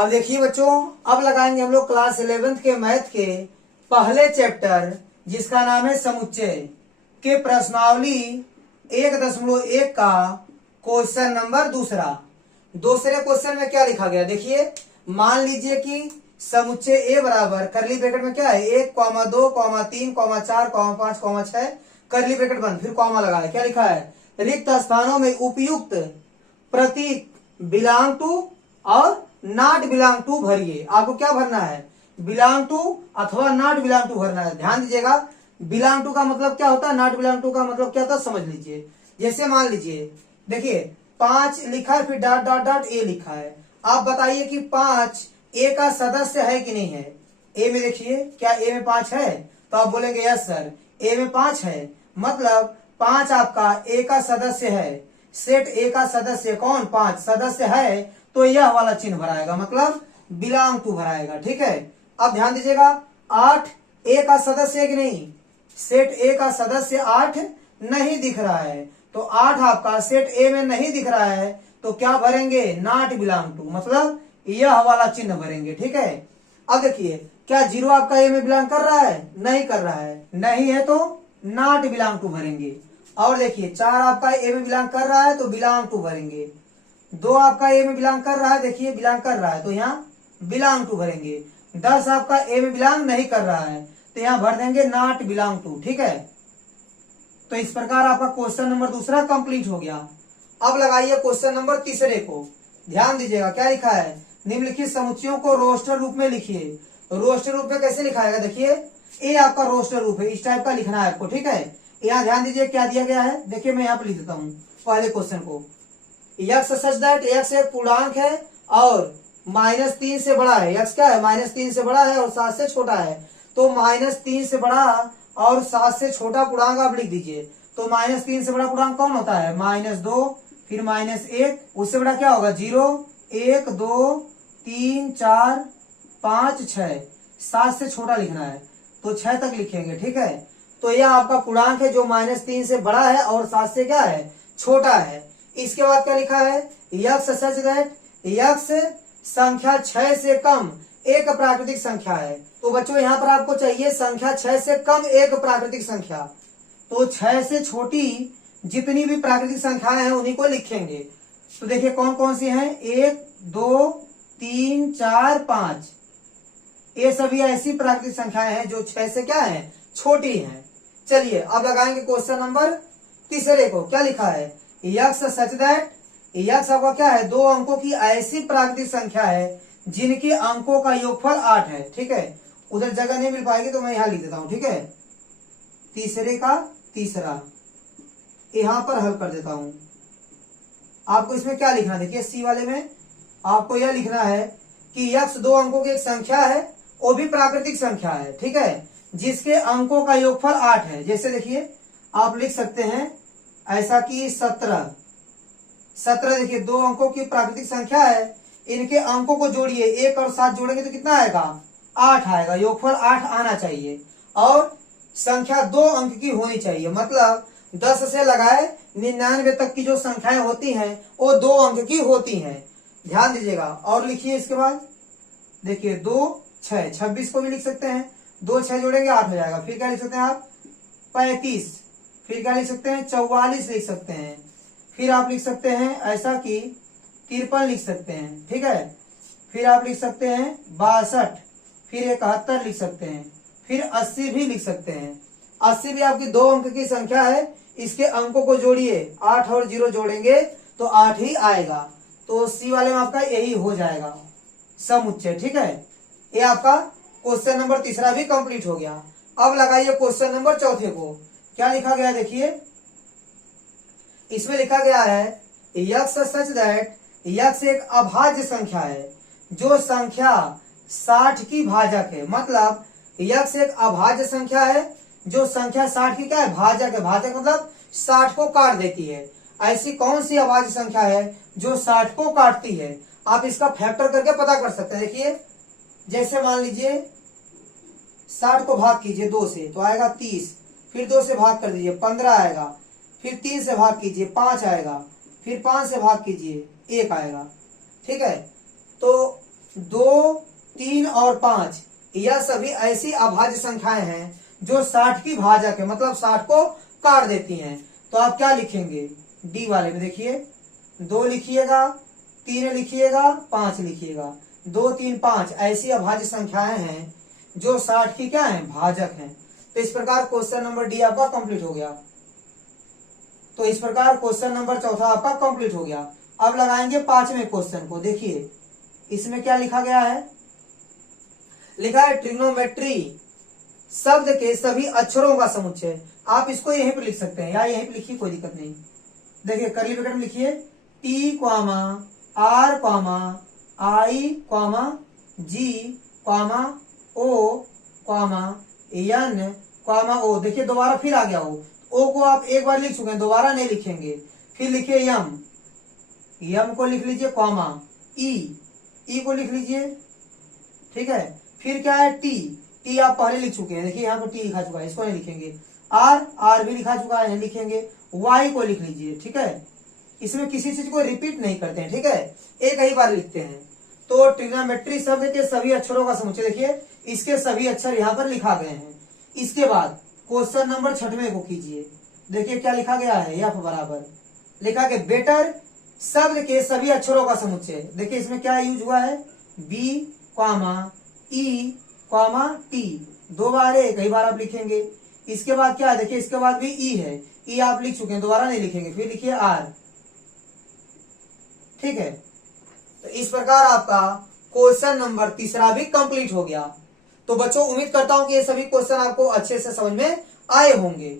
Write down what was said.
अब देखिए बच्चों, अब लगाएंगे हम लोग क्लास 11th के मैथ के पहले चैप्टर जिसका नाम है समुच्चय के प्रश्नावली 1.1 का क्वेश्चन नंबर दूसरे क्वेश्चन में क्या लिखा गया देखिए। मान लीजिए कि समुच्चय ए बराबर करली ब्रैकेट में क्या है 1, 2, 3, 4, 5, 6 करली ब्रैकेट बंद, फिर कॉमा लगा है। क्या लिखा है, रिक्त स्थानों में उपयुक्त प्रतीक बिलोंग टू और नॉट बिलोंग टू भरिए। आपको क्या भरना है, बिलोंग टू अथवा नॉट बिलोंग टू भरना है। ध्यान दीजिएगा, बिलोंग टू का मतलब क्या होता है, नॉट बिलोंग टू का मतलब क्या होता है, समझ लीजिए। जैसे मान लीजिए देखिए 5 लिखा है, फिर डॉट डॉट डॉट ए लिखा है। आप बताइए कि 5 ए का सदस्य है कि नहीं है। ए में देखिए, क्या ए में 5 है, तो आप बोलेंगे यस सर ए में 5 है, मतलब 5 आपका ए का सदस्य है। सेट ए का सदस्य कौन, 5 सदस्य है, तो यह वाला चिन्ह भराएगा, मतलब बिलोंग टू भराएगा। ठीक है, अब ध्यान दीजिएगा 8 ए का सदस्य है कि नहीं, सेट ए का सदस्य 8 नहीं दिख रहा है, तो 8 आपका सेट ए में नहीं दिख रहा है, तो क्या भरेंगे, नॉट बिलोंग टू, मतलब यह वाला चिन्ह भरेंगे। ठीक है, अब देखिए क्या 0 आपका ए में बिलोंग कर रहा है, नहीं कर रहा है, नहीं है तो नॉट बिलोंग टू भरेंगे। और देखिए 4 आपका ए में बिलोंग कर रहा है तो बिलोंग टू भरेंगे। 2 आपका ए में बिलोंग कर रहा है, देखिए बिलोंग कर रहा है तो यहाँ बिलोंग टू भरेंगे। 10 आपका ए में बिलोंग नहीं कर रहा है तो यहाँ भर देंगे नॉट बिलोंग टू। ठीक है, तो इस प्रकार आपका क्वेश्चन नंबर दूसरा कंप्लीट हो गया। अब लगाइए क्वेश्चन नंबर तीसरे को। ध्यान दीजिएगा क्या लिखा है, निम्नलिखित समुच्चयों को रोस्टर रूप में लिखिए। रोस्टर रूप में कैसे लिखाएगा, देखिए ए आपका रोस्टर रूप है, इस टाइप का लिखना है आपको। ठीक है, यहाँ ध्यान दीजिए क्या दिया गया है, देखिए मैं यहाँ पे लिख देता हूँ पहले क्वेश्चन को। यक्स सच दैट यक्स एक पूर्णांक है और -3 से बड़ा है। यक्स क्या है, -3 से बड़ा है और 7 से छोटा है, तो -3 से बड़ा और 7 से छोटा पूर्णांक आप लिख दीजिए। तो -3 से बड़ा पूर्णांक कौन होता है, -2, फिर -1, उससे बड़ा क्या होगा 0, 1, 2, 3, 4, 5, 6, 7 से छोटा लिखना है तो 6 तक लिखेंगे। ठीक है, तो यह आपका पूर्णांक है जो -3 से बड़ा है और 7 से क्या है, छोटा है। इसके बाद क्या लिखा है, यक्स सच दैट यक्स संख्या 6 से कम एक प्राकृतिक संख्या है। तो बच्चों यहाँ पर आपको चाहिए संख्या 6 से कम एक प्राकृतिक संख्या, तो 6 से छोटी जितनी भी प्राकृतिक संख्याएं हैं उन्हीं को लिखेंगे। तो देखिए कौन कौन सी हैं, 1, 2, 3, 4, 5, ये सभी ऐसी प्राकृतिक संख्याएं हैं जो 6 से क्या है, छोटी हैं। चलिए अब लगाएंगे क्वेश्चन नंबर तीसरे को। क्या लिखा है, यक्स सच दैट यक्स आपका क्या है, 2 अंकों की ऐसी प्राकृतिक संख्या है जिनके अंकों का योगफल 8 है। ठीक है, उधर जगह नहीं मिल पाएगी तो मैं यहाँ लिख देता हूँ। ठीक है, तीसरे का तीसरा यहाँ पर हल कर देता हूं। आपको इसमें क्या लिखना है, देखिए सी वाले में आपको यह लिखना है कि यक्स 2 अंकों की एक संख्या है, वो भी प्राकृतिक संख्या है। ठीक है, जिसके अंकों का योगफल 8 है। जैसे देखिए आप लिख सकते हैं ऐसा कि 17 देखिए 2 अंकों की प्राकृतिक संख्या है, इनके अंकों को जोड़िए, 1 और 7 जोड़ेंगे तो कितना आएगा, 8 आएगा, योगफल 8 आना चाहिए और संख्या 2 अंक की होनी चाहिए। मतलब 10 से लगाए 99 तक की जो संख्याएं होती हैं वो 2 अंक की होती हैं। ध्यान दीजिएगा और लिखिए इसके बाद देखिए 2, 6, 26 को भी लिख सकते हैं, 2, 6 जोड़ेंगे 8 हो जाएगा। फिर क्या लिख सकते हैं आप 35, फिर क्या लिख सकते हैं 44 लिख सकते हैं, फिर आप लिख सकते हैं ऐसा कि 53 लिख सकते हैं। ठीक है, फिर आप लिख सकते हैं 62, फिर 71 लिख सकते हैं, फिर 80 भी लिख सकते हैं। 80 भी आपकी 2 अंक की संख्या है, इसके अंकों को जोड़िए, 8 और 0 जोड़ेंगे तो 8 ही आएगा। तो सी वाले में आपका यही हो जाएगा समुच्चय। ठीक है, ये आपका क्वेश्चन नंबर तीसरा भी कंप्लीट हो गया। अब लगाइए क्वेश्चन नंबर चौथे को। क्या लिखा गया देखिए, इसमें लिखा गया है यक्स सच दैट यक्स एक अभाज्य संख्या है जो संख्या 60 की भाजक है। मतलब यक्स एक अभाज्य संख्या है जो संख्या 60 की क्या है, भाजक है। भाजक मतलब 60 को काट देती है। ऐसी कौन सी अभाज्य संख्या है जो 60 को काटती है, आप इसका फैक्टर करके पता कर सकते हैं। देखिए जैसे मान लीजिए 60 को भाग कीजिए 2 से तो आएगा 30, फिर 2 से भाग कर दीजिए 15 आएगा, फिर 3 से भाग कीजिए 5 आएगा, फिर 5 से भाग कीजिए 1 आएगा। ठीक है, तो 2, 3 और 5 यह सभी ऐसी अभाज्य संख्याएं हैं जो 60 की भाजक है, मतलब 60 को काट देती हैं। तो आप क्या लिखेंगे, डी वाले में देखिए 2 लिखिएगा, 3 लिखिएगा, 5 लिखिएगा। 2, 3, 5 ऐसी अभाज्य संख्याएं हैं जो 60 की क्या है, भाजक हैं। तो इस प्रकार क्वेश्चन नंबर डी आपका कंप्लीट हो गया। तो इस प्रकार क्वेश्चन नंबर चौथा आपका कंप्लीट हो गया। अब लगाएंगे 5वें क्वेश्चन को। देखिए इसमें क्या लिखा गया है, लिखा है ट्रिग्नोमेट्री शब्द के सभी अक्षरों का समुच्चय। आप इसको यहीं पर लिख सकते हैं या यहीं पर लिखिए, कोई दिक्कत नहीं। देखिए करली ब्रैकेट में लिखिए टी कॉमा आर कॉमा आई कॉमा जी कॉमा ओ कॉमा एन कॉमा ओ। देखिए दोबारा फिर आ गया ओ को आप एक बार लिख चुके हैं, दोबारा नहीं लिखेंगे। फिर लिखिए यम को लिख लीजिए कॉमा ई को लिख लीजिए, ठीक है। फिर क्या है टी आप पहले लिख चुके हैं, देखिए यहाँ पर टी लिखा चुका है, इसको नहीं लिखेंगे। आर भी लिखा चुका है, नहीं लिखेंगे। वाई को लिख लीजिए, ठीक है। इसमें किसी चीज को रिपीट नहीं करते हैं, ठीक है, एक ही बार लिखते हैं। तो ट्रिग्नोमेट्री शब्द के सभी अक्षरों का समुच्चय, देखिए इसके सभी अक्षर यहाँ पर लिखा गए हैं। इसके बाद क्वेश्चन नंबर 6वें को कीजिए। देखिए क्या लिखा गया है, एफ बराबर लिखा के बेटर शब्द के सभी अक्षरों का समुच्चय। देखिए इसमें क्या यूज हुआ है, B comma E comma T, 2 बार है, कई बार आप लिखेंगे। इसके बाद क्या है, देखिए इसके बाद भी ई है, ई आप लिख चुके हैं, दोबारा नहीं लिखेंगे। फिर लिखिए आर, ठीक है। तो इस प्रकार आपका क्वेश्चन नंबर 3 भी कंप्लीट हो गया। तो बच्चों उम्मीद करता हूं कि ये सभी क्वेश्चन आपको अच्छे से समझ में आए होंगे।